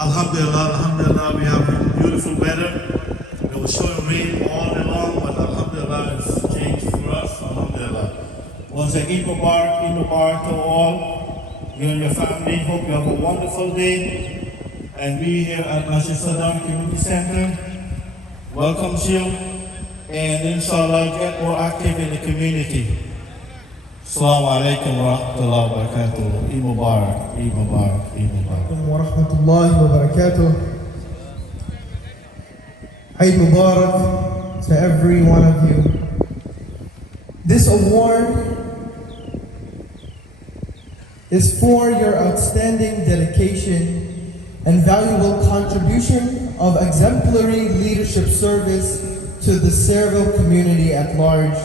Alhamdulillah, alhamdulillah, we have beautiful weather. It was showing rain all day long, but alhamdulillah, it's changed for us, alhamdulillah. Once again, Eid Mubarak to all, you and your family. Hope you have a wonderful day. And we here at Masjid Saddam Community Center welcomes you, and inshallah get more active in the community. Assalamu alaikum wa rahmatullahi wa barakatuh. Eid Mubarak, Eid Mubarak, Eid Mubarak. Wa rahmatullahi wa barakatuh. Eid Mubarak to every one of you. This award is for your outstanding dedication and valuable contribution of exemplary leadership service to the Sayreville community at large.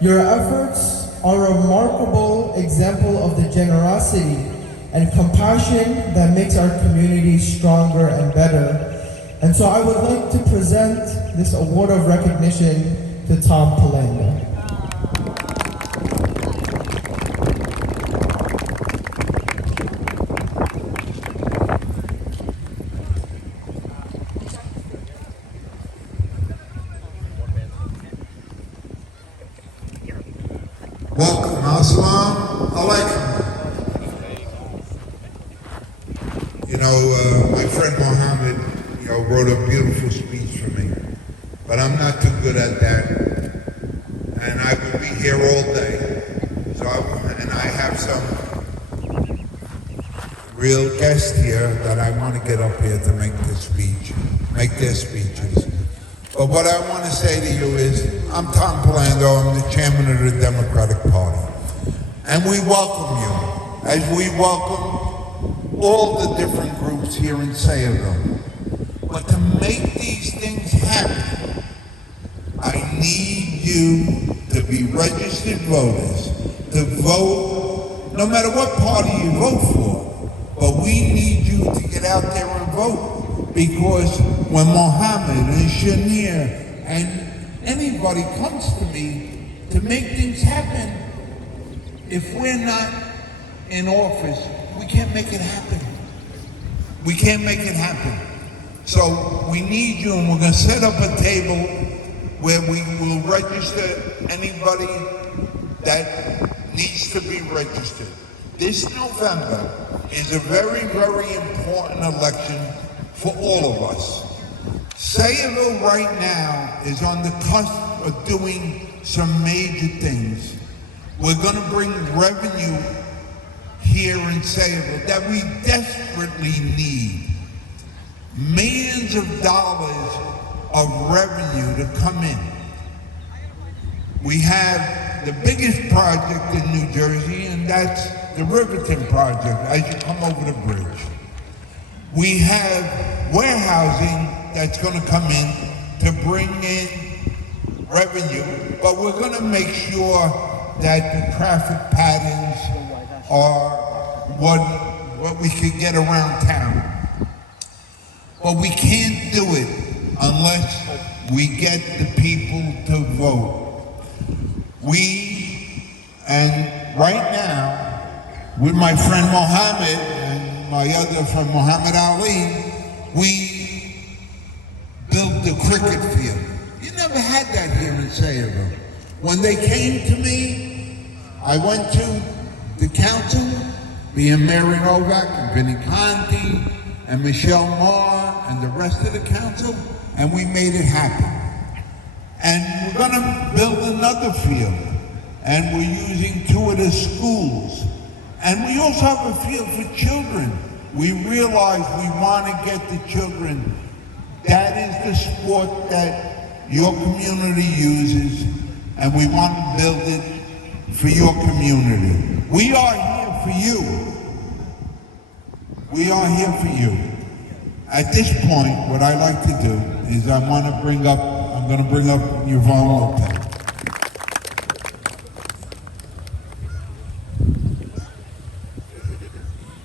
Your efforts are a remarkable example of the generosity and compassion that makes our community stronger and better. And so I would like to present this award of recognition to Tom Palenda. Welcome, Assalamu alaikum. My friend Mohammed, wrote a beautiful speech for me, but I'm not too good at that, and I would be here all day. And I have some real guests here that I want to get up here to make their speeches. But what I want to say to you is, I'm Tom Palando, I'm the chairman of the Democratic Party. And we welcome you, as we welcome all the different groups here in Sayreville. But to make these things happen, I need you to be registered voters, to vote, no matter what party you vote for. But we need you to get out there and vote, because when Mohammed and Shanir and anybody comes to me to make things happen, if we're not in office, we can't make it happen. We can't make it happen. So we need you, and we're going to set up a table where we will register anybody that needs to be registered. This November is a very, very important election for all of us. Sayreville right now is on the cusp of doing some major things. We're going to bring revenue here in Sayreville that we desperately need. Millions of dollars of revenue to come in. We have the biggest project in New Jersey, and that's the Riverton project as you come over the bridge. We have warehousing that's going to come in to bring in revenue, but we're going to make sure that the traffic patterns are what we can get around town. But we can't do it unless we get the people to vote. And right now, with my friend Mohammed and my other friend Muhammad Ali, we built the cricket field. You never had that here in Sayreville. When they came to me, I went to the council, being Mary Novak and Vinnie Conti and Michelle Marr and the rest of the council, and we made it happen. And we're gonna build another field, and we're using 2 of the schools. And we also have a field for children. We realize we want to get the children. That is the sport that your community uses, and we want to build it for your community. We are here for you. We are here for you. At this point, what I like to do is I'm going to bring up Yvonne Lopez.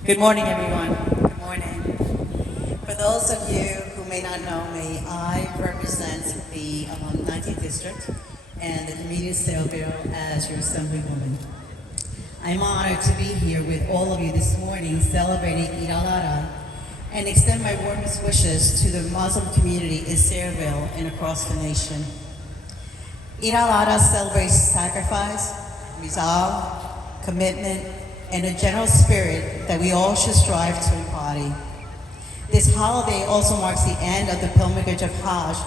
Good morning, everyone. Good morning. For those of you who may not know me, I represent the 19th District and the community of Sayreville as your Assemblywoman. I'm honored to be here with all of you this morning celebrating Eid al-Adha and extend my warmest wishes to the Muslim community in Sayreville and across the nation. Eid al-Adha celebrates sacrifice, resolve, commitment, and a generous spirit that we all should strive to embody. This holiday also marks the end of the pilgrimage of Hajj,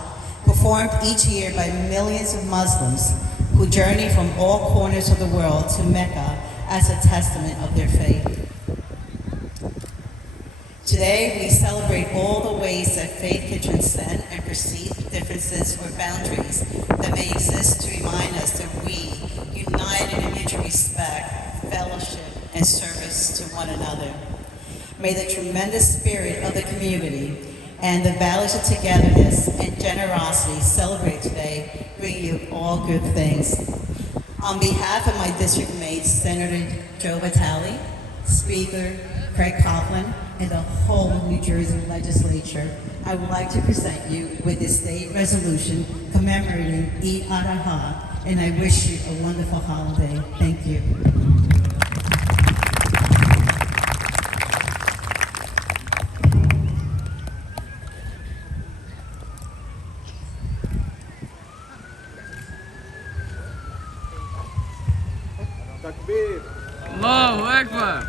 performed each year by millions of Muslims who journey from all corners of the world to Mecca as a testament of their faith. Today, we celebrate all the ways that faith can transcend and perceive differences or boundaries that may exist to remind us that we, united in mutual respect, fellowship, and service to one another. May the tremendous spirit of the community and the values of togetherness and generosity celebrated today bring you all good things. On behalf of my district mates, Senator Joe Vitale, Speaker Craig Coughlin, and the whole New Jersey legislature, I would like to present you with this state resolution commemorating Eid al-Adha, and I wish you a wonderful holiday. Thank you. Allahu Akbar.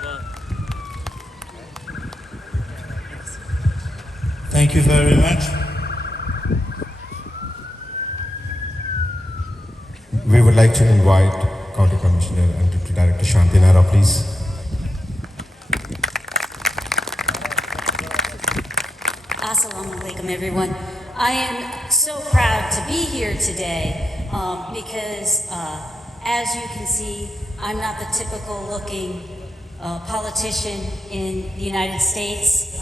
Thank you very much. We would like to invite County Commissioner and Deputy Director Shanti Nara, please. Assalamu alaikum, everyone. I am so proud to be here today because, as you can see, I'm not the typical looking politician in the United States,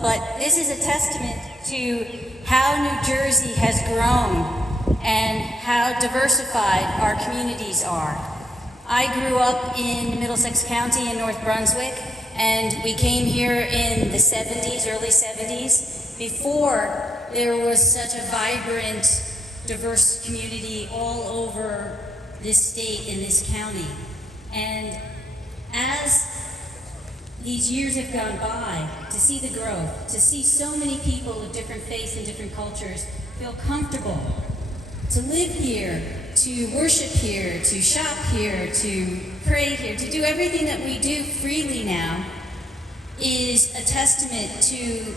but this is a testament to how New Jersey has grown and how diversified our communities are. I grew up in Middlesex County in North Brunswick, and we came here in the 70s, early 70s, before there was such a vibrant, diverse community all over this state and this county. And as these years have gone by, to see the growth, to see so many people of different faiths and different cultures feel comfortable to live here, to worship here, to shop here, to pray here, to do everything that we do freely now, is a testament to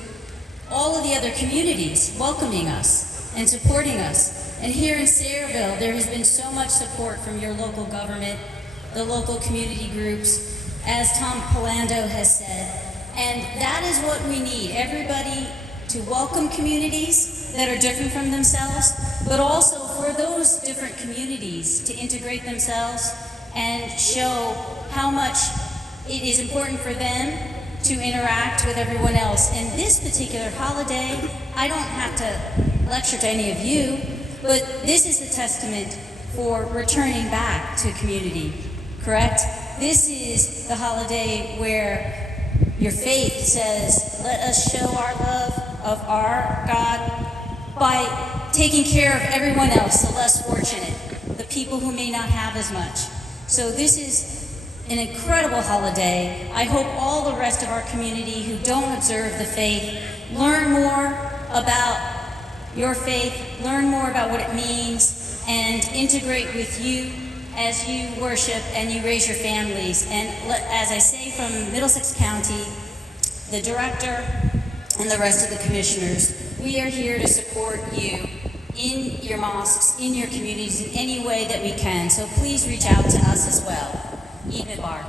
all of the other communities welcoming us and supporting us. And here in Sayreville, there has been so much support from your local government, the local community groups, as Tom Polando has said. And that is what we need, everybody to welcome communities that are different from themselves, but also for those different communities to integrate themselves and show how much it is important for them to interact with everyone else. And this particular holiday, I don't have to lecture to any of you, but this is a testament for returning back to community, correct? This is the holiday where your faith says, let us show our love of our God by taking care of everyone else, the less fortunate, the people who may not have as much. So this is an incredible holiday. I hope all the rest of our community who don't observe the faith learn more about your faith, learn more about what it means, and integrate with you as you worship and you raise your families. And as I say, from Middlesex County, the director and the rest of the commissioners, we are here to support you in your mosques, in your communities, in any way that we can. So please reach out to us as well. Eid Mubarak.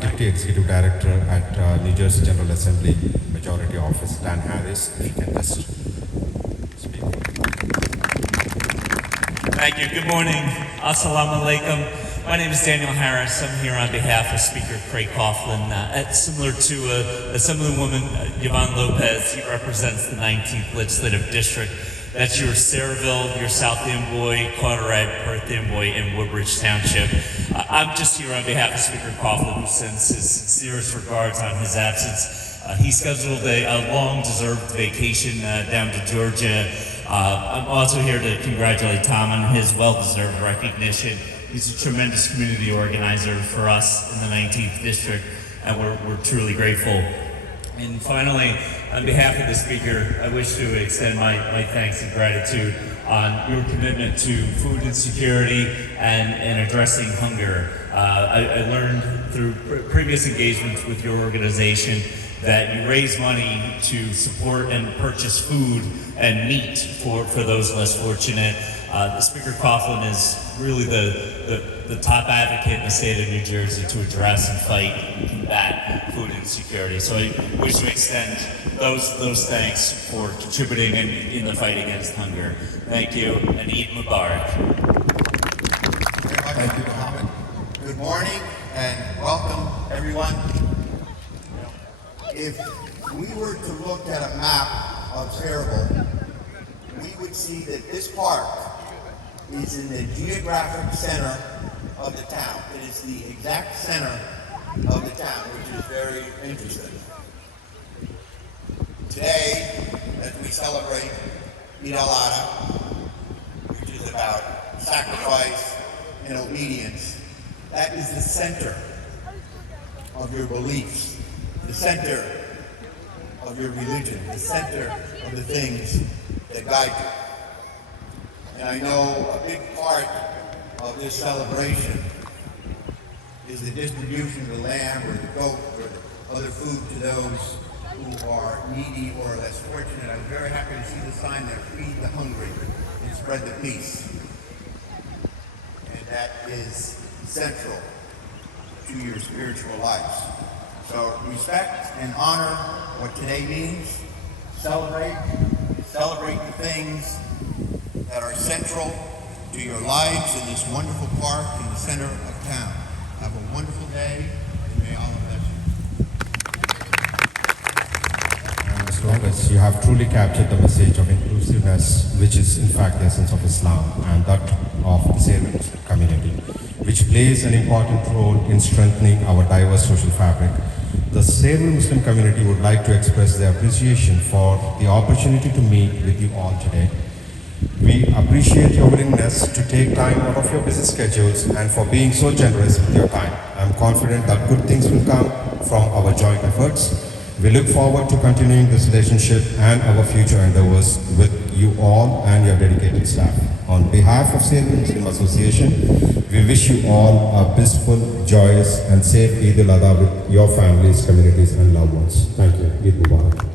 Deputy Executive Director at New Jersey General Assembly, Majority Office, Dan Harris, if you can just speak. Thank you. Good morning. Assalamu alaikum. My name is Daniel Harris. I'm here on behalf of Speaker Craig Coughlin. Similar to a Assemblywoman Yvonne Lopez, he represents the 19th Legislative District. That's your Sayreville, your South Amboy, Carteret, Perth Amboy, and Woodbridge Township. I'm just here on behalf of Speaker Coughlin, who sends his sincerest regards on his absence. He scheduled a long-deserved vacation down to Georgia. I'm also here to congratulate Tom on his well-deserved recognition. He's a tremendous community organizer for us in the 19th District. and we're truly grateful. And finally, on behalf of the speaker, I wish to extend my thanks and gratitude on your commitment to food insecurity and addressing hunger. I learned through previous engagements with your organization that you raise money to support and purchase food and meat for those less fortunate. Speaker Coughlin is really the top advocate in the state of New Jersey to address and fight and combat food insecurity. So I wish to extend those thanks for contributing in the fight against hunger. Thank you, and Eid Mubarak. Thank you, Mohammed. Good morning and welcome, everyone. If we were to look at a map of Sayreville, we would see that this park is in the geographic center of the town. It is the exact center of the town, which is very interesting. Today, as we celebrate Eid al-Adha, which is about sacrifice and obedience, that is the center of your beliefs, the center of your religion, the center of the things that guide you. And I know a big part of this celebration is the distribution of the lamb or the goat or other food to those who are needy or less fortunate. I'm very happy to see the sign there, feed the hungry and spread the peace. And that is central to your spiritual lives. So respect and honor what today means. Celebrate the things that are central to your lives in this wonderful park in the center of town. Have a wonderful day, and may Allah bless you. Mr. Lopez, you have truly captured the message of inclusiveness, which is in fact the essence of Islam, and that of the Syrian community, which plays an important role in strengthening our diverse social fabric. The Syrian Muslim community would like to express their appreciation for the opportunity to meet with you all today. We appreciate your willingness to take time out of your busy schedules and for being so generous with your time. I'm confident that good things will come from our joint efforts. We look forward to continuing this relationship and our future endeavors with you all and your dedicated staff. On behalf of Syrian Muslim Association, we wish you all a blissful, joyous and safe Eid al-Adha with your families, communities and loved ones. Thank you. Eid Mubarak.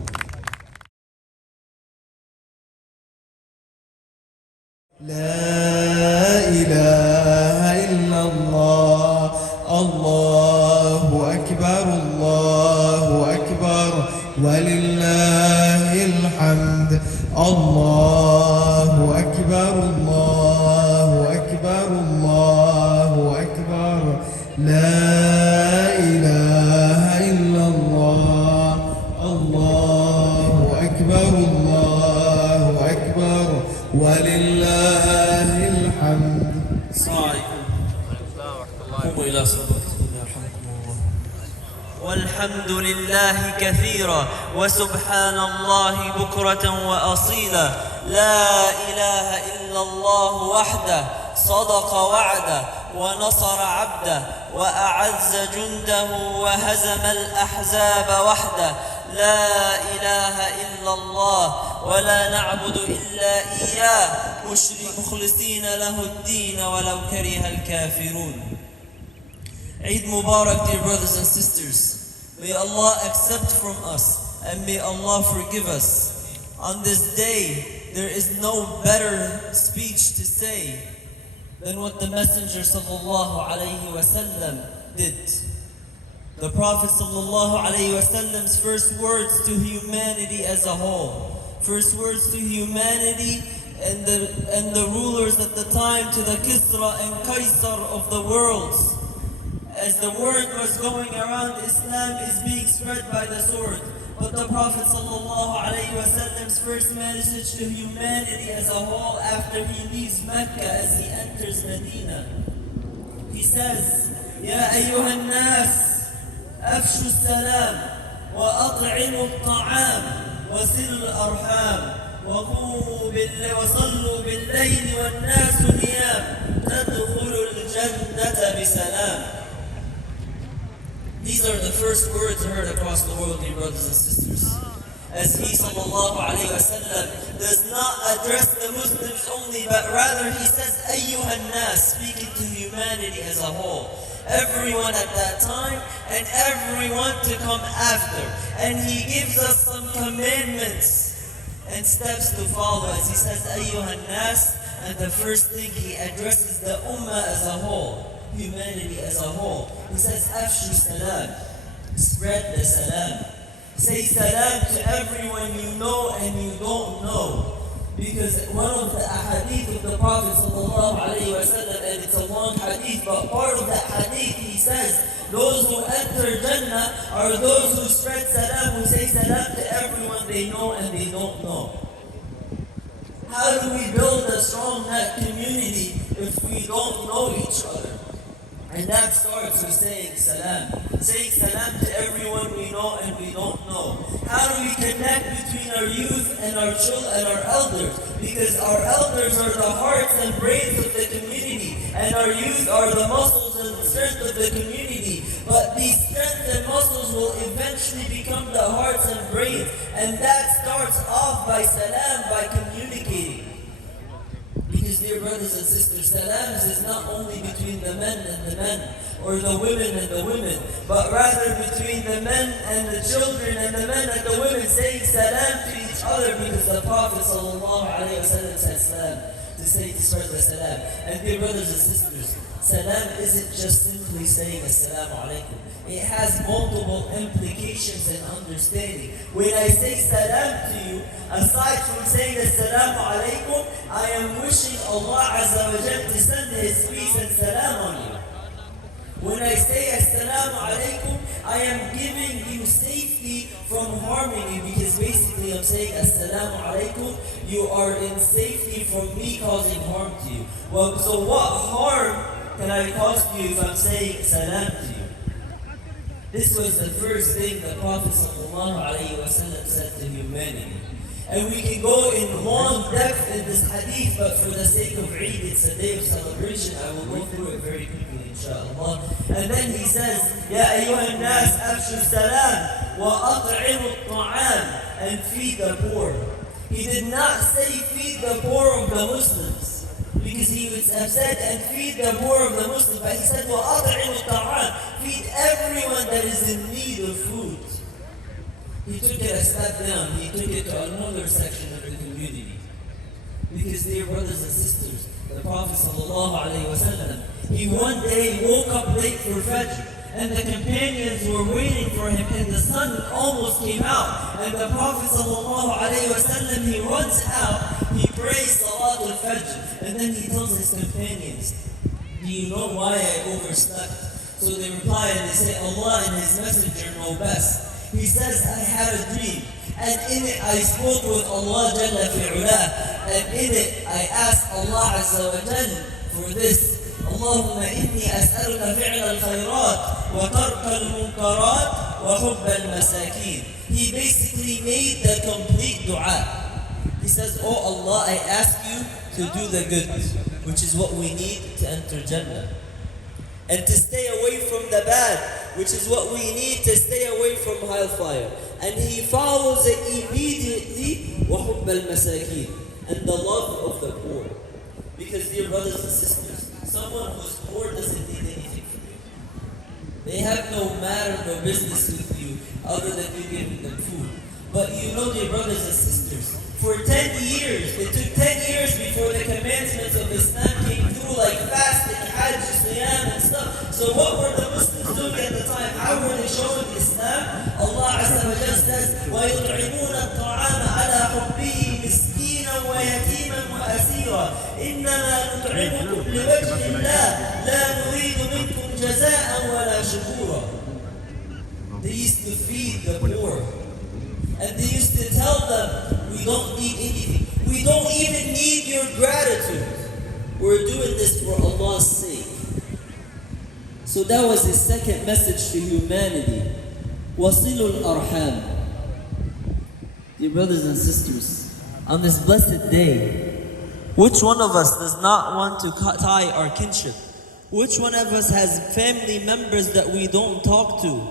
لا إله إلا الله الله أكبر الله أكبر ولله الحمد الله أكبر الله أكبر الله أكبر لا إله إلا الله الله أكبر الله أكبر ولله الحمد. السلام عليكم. قوموا إلى صلاتكم يرحمكم الله. والحمد لله كثيرا وسبحان الله بكرة وأصيلا. لا إله إلا الله وحده صدق وعده ونصر عبده وأعز جنده وهزم الأحزاب وحده. لا إله إلا الله ولا نعبد إلا إياه مخلصين له الدين ولو كره الكافرون. Eid Mubarak, dear brothers and sisters. May Allah accept from us and may Allah forgive us. On this day, there is no better speech to say than what the Messenger sallallahu alayhi wasallam did. The Prophet ﷺ's first words to humanity as a whole, first words to humanity and the rulers at the time, to the Kisra and Kaisar of the worlds. As the word was going around, Islam is being spread by the sword. But the Prophet ﷺ's first message to humanity as a whole after he leaves Mecca, as he enters Medina, he says, Ya ayyuhan nas, أفشوا السلام وأطعموا الطعام وصلوا الأرحام وصلوا بالليل والناس نيام تدخلوا الجنة بسلام. These are the first words heard across the world, dear brothers and sisters. As he sallallahu alayhi wa sallam does not address the Muslims only, but rather he says, Ayyuhan nas, speaking to humanity as a whole. Everyone at that time and everyone to come after. And he gives us some commandments and steps to follow as he says, Ayyuhan nas, and the first thing he addresses the ummah as a whole, humanity as a whole. He says, Afshu salam, spread the salam. Say salam to everyone you know and you don't know. Because one of the hadith of the Prophet sallallahu alaihi wasallam, and it's a long hadith, but part of that hadith he says, those who enter Jannah are those who spread salam, who say salam to everyone they know and they don't know. How do we build a strong net community if we don't know each other? And that starts with saying salam. Saying salam to everyone we know and we don't know. How do we connect between our youth and our children and our elders? Because our elders are the hearts and brains of the community, and our youth are the muscles and strength of the community. But these strengths and muscles will eventually become the hearts and brains, and that starts off by salam, by communicating. Because dear brothers and sisters, salams is not only between the men and the men, or the women and the women, but rather between the men and the children and the men and the women, saying salam to each other, because the Prophet ﷺ said salam, to spread the salam. And dear brothers and sisters, salam isn't just simply saying assalamu alaikum. It has multiple implications and understanding. When I say salam to you, aside from saying assalamu alaikum, I am wishing Allah Azza wa Jal to send His peace and salam on you. When I say assalamu alaikum, I am giving you safety from harming you, because basically I'm saying assalamu alaikum, you are in safety from me causing harm to you. Well, so what harm can I cause to you if I'm saying salam to you? This was the first thing the Prophet ﷺ said to humanity. And we can go in long depth in this hadith, but for the sake of Eid, it's a day of celebration, I will go through it very quickly, inshallah. And then he says, Ya ayyuhan nas, afshu salam, wa at'imu ta'am, and feed the poor. He did not say feed the poor of the Muslims, because he would have said, and feed the poor of the Muslims, but he said, وَأَطْعِمُ الطَّعَامِ, feed everyone that is in need of food. He took it a step down, he took it to another section of the community. Because dear brothers and sisters, the Prophet ﷺ, he one day woke up late for Fajr, and the companions were waiting for him, and the sun almost came out. And the Prophet ﷺ, he runs out, he prays Salat al-Fajr, and then he tells his companions, do you know why I overslept? So they reply and they say, Allah and His Messenger know best. He says, I had a dream, and in it I spoke with Allah Jalla fi'ulah, and in it I asked Allah Azza wa Jal for this. اللهم إني أسألك فعل الخيرات وترك المنكرات وحب المساكين. He basically made the complete dua. He says, oh Allah, I ask you to do the good, which is what we need to enter Jannah. And to stay away from the bad, which is what we need to stay away from hellfire. And he follows it immediately, وحب المساكين, and the love of the poor. Because dear brothers and sisters, someone who's poor doesn't need anything from you. They have no matter, no business with you other than you giving them food. But you know, dear brothers and sisters, for 10 years, it took 10 years before the commandments of Islam came through, like fasting, hajj, siyam, and stuff. So what were the Muslims doing at the time? How were they showing Islam? Allah Azza wa Jalla says, وَيُطْعِمُونَ الطَّعَامَ عَلَى حُبِّهِ مِسْكِينًا وَيَتِيمًا وَأَسِيرًا إِنَّمَا نُطْعِمُكُمْ لِوَجْهِ اللَّهِ لَا نُرِيدُ مِنكُمْ جَزَاءً وَلَا شُكُورًا. They used to feed the poor. And they used to tell them, we don't need anything. We don't even need your gratitude. We're doing this for Allah's sake. So that was his second message to humanity. Wasilul arham. Dear brothers and sisters, on this blessed day, which one of us does not want to tie our kinship? Which one of us has family members that we don't talk to?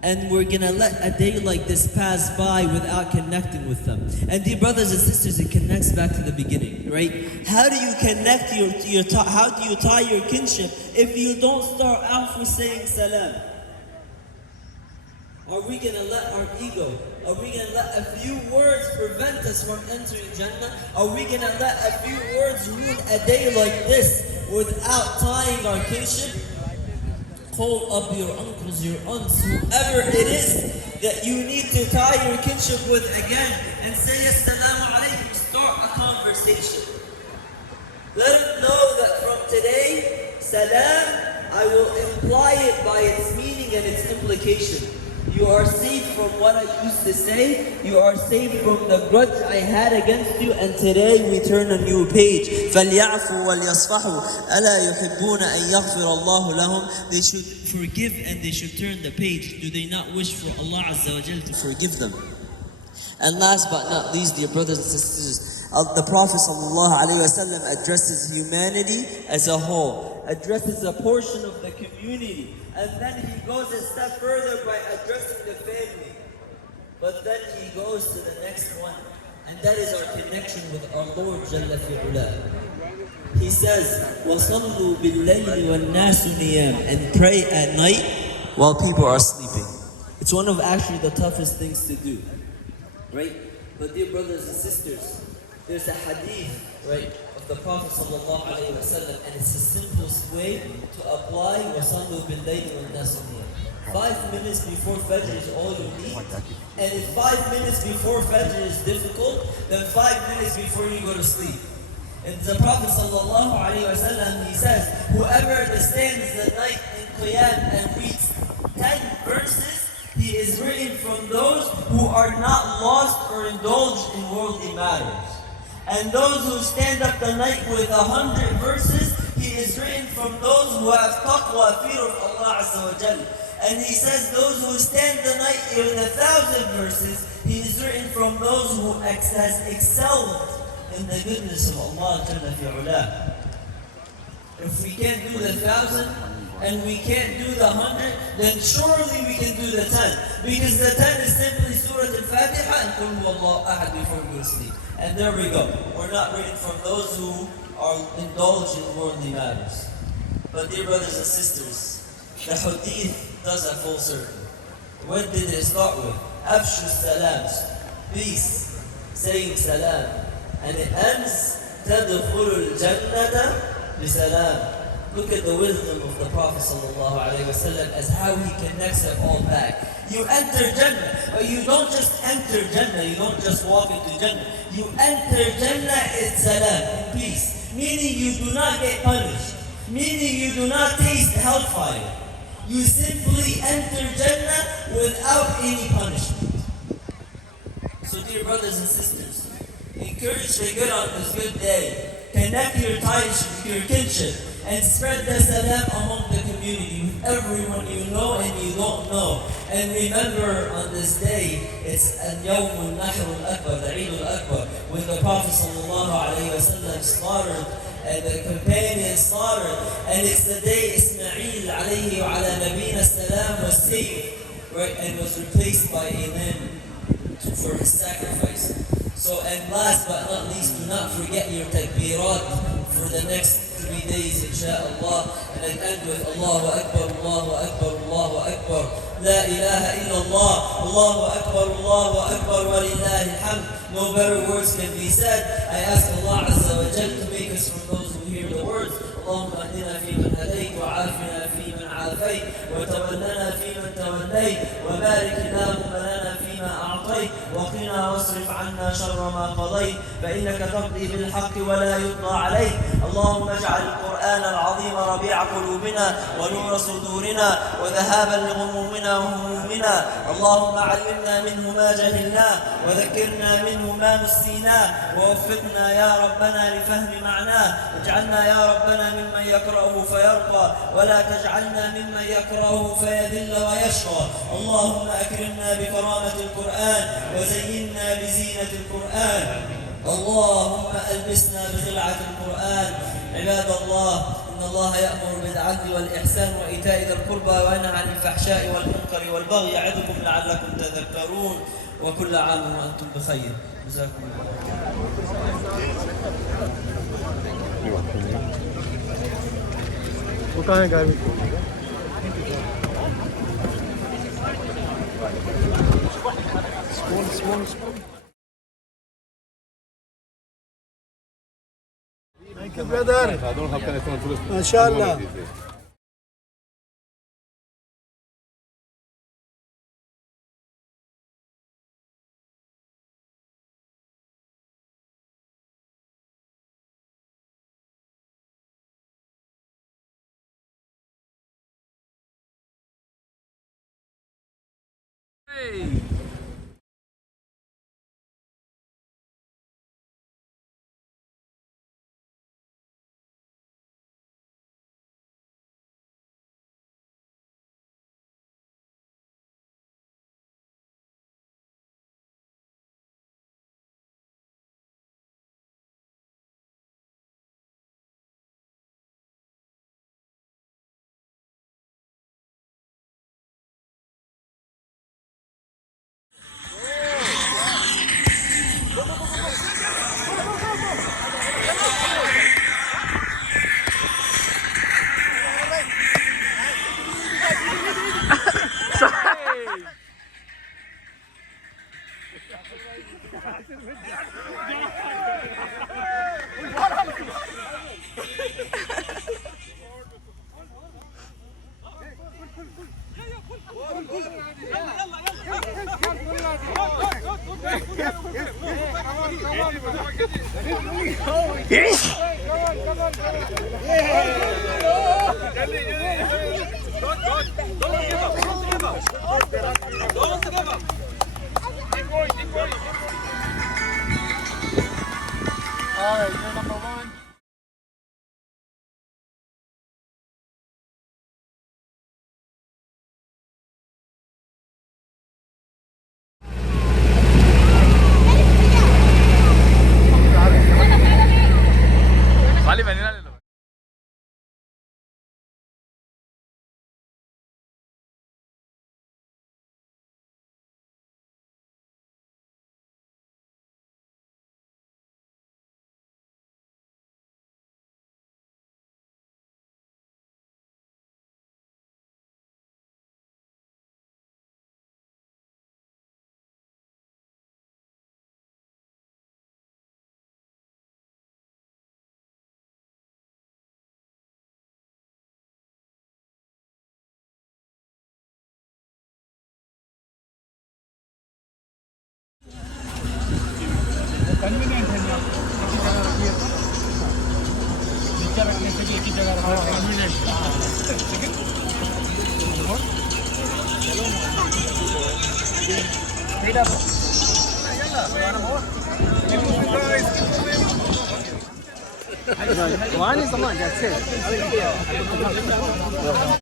And we're gonna let a day like this pass by without connecting with them. And dear brothers and sisters, it connects back to the beginning, right? How do you connect how do you tie your kinship if you don't start off with saying salam? Are we gonna let our ego, are we gonna let a few words prevent us from entering Jannah? Are we gonna let a few words ruin a day like this without tying our kinship? Call up your uncles, your aunts, whoever it is that you need to tie your kinship with again and say Assalamu alaikum, start a conversation. Let them know that from today, salam, I will imply it by its meaning and its implication. You are safe from what I used to say. You are safe from the grudge I had against you. And today we turn a new page. فَلْيَعْفُوا وَلْيَصْفَحُوا أَلَا يُحِبُّونَ أَن يَغْفِرَ اللَّهُ لَهُمْ. They should forgive and they should turn the page. Do they not wish for Allah Azza wa Jal to forgive them? And last but not least, dear brothers and sisters, the Prophet ﷺ addresses humanity as a whole, addresses a portion of the community, and then he goes a step further by addressing the family. But then he goes to the next one, and that is our connection with our Lord Jalla fi'ula. He says, وَصَلُّوا بِاللَّيْلِ وَالنَّاسُ نِيَامٌ, and pray at night while people are sleeping. It's one of actually the toughest things to do, right? But dear brothers and sisters, there's a hadith, right, of the Prophet sallallahu alaihi wasallam, and it's the simplest way to apply وَصَلُّوا بِاللَّيْلِ وَالنَّاسُ نِيَامٌ. 5 minutes before Fajr is all you need. And if 5 minutes before Fajr is difficult, then 5 minutes before you go to sleep. And the Prophet sallallahu alaihi wasallam, he says, whoever stands the night in Qiyam and reads 10 verses, he is written from those who are not lost or indulged in worldly matters. And those who stand up the night with 100 verses, he is written from those who have taqwa, fear of Allah Azza wa Jal. And he says those who stand the night with 1,000 verses, he is written from those who has excelled in the goodness of Allah Jalla fi'ula. If we can't do the 1,000 and we can't do the 100, then surely we can do the 10. Because the 10 is simply Surah Al-Fatiha and Qul Huwallahu Ahad before we go to sleep. And there we go. We're not written from those who are indulged in worldly matters. But dear brothers and sisters, the hadith does a full circle. When did it start with? Afshu salams, peace, saying salam. And it ends, تَدْخُلُ الْجَنَّةَ بِسَلام. Look at the wisdom of the Prophet ﷺ as how he connects it all back. You enter Jannah, but you don't just enter Jannah, you don't just walk into Jannah. You enter Jannah in salam, in peace. Meaning you do not get punished. Meaning you do not taste hellfire. You simply enter Jannah without any punishment. So dear brothers and sisters, encourage the good on this good day. Connect your ties, your kinship, and spread the salam among the community with everyone you know and you don't know. And remember on this day, it's Al-Yawm al-Nahr al-Akbar, the Eid al-Akbar, when the Prophet ﷺ slaughtered and the companions slaughtered. And it's the day Ismail alayhi wa ala nabina salam was saved, right, and was replaced by a lamb for his sacrifice. So, and last but not least, do not forget your takbirat for the next 3 days, insha'Allah. And I end with Allahu Akbar, Allahu Akbar, Allahu Akbar. La ilaha illallah, Allahu Akbar, Allahu Akbar, wa lillahi alhamd. No better words can be said. I ask Allah Azza wa Jal to make us from those who hear the words. اللهم اهدنا فيمن هديت وعافنا فيمن عافيت وتولنا فيمن توليت وبارك اللهم لنا فيما أعطيت وقنا واصرف عنا شر ما قضيت فإنك تقضي بالحق ولا يقضى عليك. اللهم اجعل القرآن العظيم ربيع قلوبنا ونور صدورنا وذهابا لغمومنا وهمومنا. اللهم علمنا منه ما جهلناه وذكرنا منه ما نسيناه ووفقنا يا ربنا لفهم معناه. اجعلنا يا ربنا ممن يقرأه فيرقى ولا تجعلنا ممن يقرأه فيذل ويشقى. اللهم أكرمنا بكرامة القرآن وزينا بزينة القرآن. اللهم ألبسنا بخلعة القرآن. عباد الله، إن الله يأمر بالعدل والإحسان وإيتاء ذي القربى وينهى عن الفحشاء والمنكر والبغي يعظكم لعلكم تذكرون وكل عام وأنتم بخير. جزاكم الله. Thank you, brother. MashaAllah.